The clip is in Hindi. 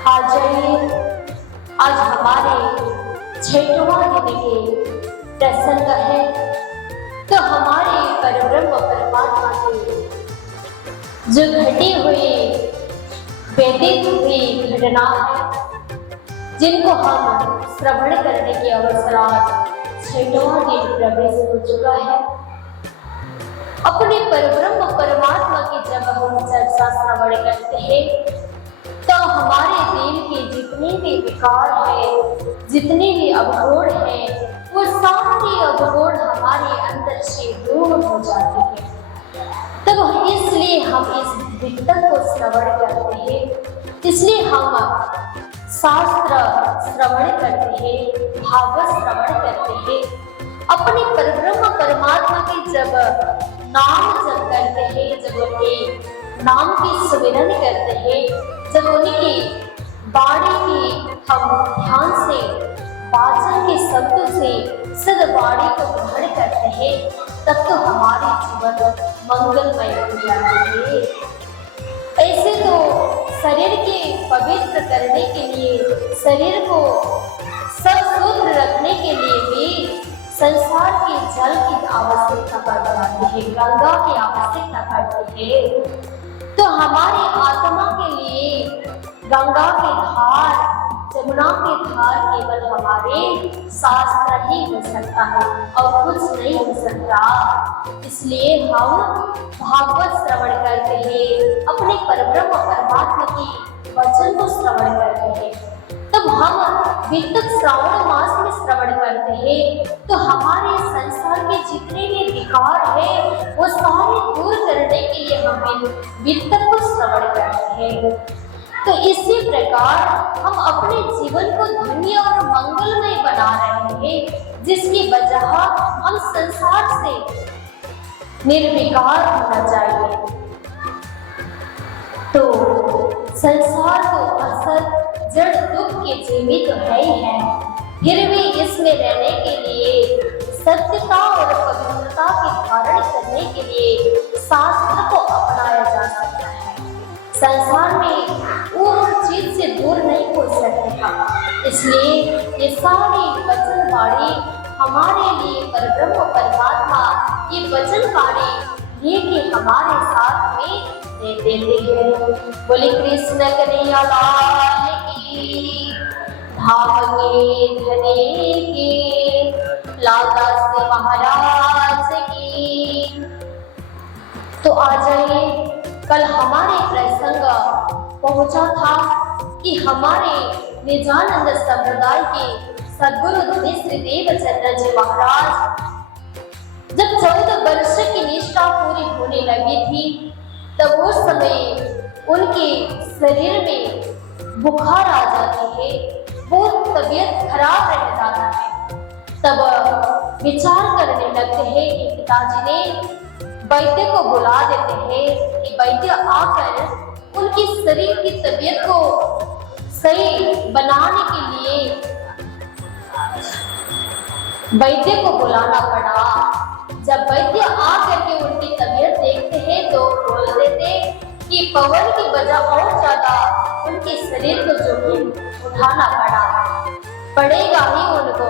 आ जाइए, आज हमारे 6वां दिन के प्रसंग है। तो हमारे परब्रह्म परमात्मा के जो घटी हुई व्यतीत हुई घटना है, जिनको हम श्रवण करने के अवसर आज 6वां दिन प्रवेश हो चुका है। अपने परब्रह्म परमात्मा की जब हम चर्चा श्रवण करते हैं तो हमारे दिल के जितने भी विकार हैं, जितने भी अवरोध हैं, वो सारे अवरोध हमारे अंदर से दूर हो जाते हैं। तब इसलिए हम इस वितक को श्रवण करते हैं, इसलिए हम शास्त्र श्रवण करते हैं, भागवत श्रवण करते हैं। अपने परब्रह्म परमात्मा के जब नाम जप करते हैं, जब उनके नाम की सुमिरन करते हैं, जब उनकी वाणी की हम ध्यान से वाचन के शब्द से सद्वाणी को ग्रहण करते हैं, तब तो हमारे जीवन मंगलमय हो जाते हैं। ऐसे तो शरीर के पवित्र करने के लिए, शरीर को सब शुद्ध रखने के लिए भी संसार के जल की आवश्यकता पड़ जाती है, गंगा की आवश्यकता पड़ती है। तो हमारे आत्मा के लिए गंगा के धार, जमुना के धार केवल हमारे शास्त्र ही हो सकता है और कुछ नहीं हो सकता। इसलिए हम भागवत श्रवण करते हैं, अपने परब्रह्म परमात्मा की वचन को श्रवण करते हैं। तब हम वितक श्रावण मास में श्रवण करते हैं तो हमारे संसार के जितने भी विकार हैं वो सारे दूर करने के लिए हम वितक को श्रवण करते हैं। तो इसी प्रकार हम अपने जीवन को धन्य और मंगलमय बना रहे हैं, जिसकी वजह हम संसार से निर्विकार होना चाहिए। तो संसार तो असत जड़ दुख के जीवित तो है ही है, फिर भी इसमें रहने के लिए सत्यता और पवित्रता के धारण करने के लिए शास्त्र को अपनाया जा सकता है। संसार में वो चीज से दूर नहीं हो सकते हम, इसलिए ये सारी वचन वाणी हमारे लिए परब्रह्म परमात्मा ये वचन वाणी लेके हमारे साथ में दे देते हैं। बोले कृष्ण कन्हैया लाल की, धाम के धने की, लालदास महाराज की। तो आ जाइए, कल हमारे प्रसंग पहुंचा था कि हमारे निजानंद संप्रदाय के सद्गुरु धनी श्री देवचंद्र जी महाराज जब 14 वर्ष की निष्ठा पूरी होने लगी थी, तब उस समय उनके शरीर में बुखार आ जाती है, बहुत तबीयत खराब रह जाता है। तब विचार करने लगते हैं कि पिताजी ने वैद्य को बुला देते हैं कि वैद्य आकर उनकी शरीर की तबीयत को सही बनाने के लिए वैद्य को बुलाना पड़ा। जब वैद्य आकर के उनकी तबीयत देखते हैं तो बोल देते कि पवन की वजह और ज्यादा उनके शरीर को जोखिम उठाना पड़ेगा ही उनको।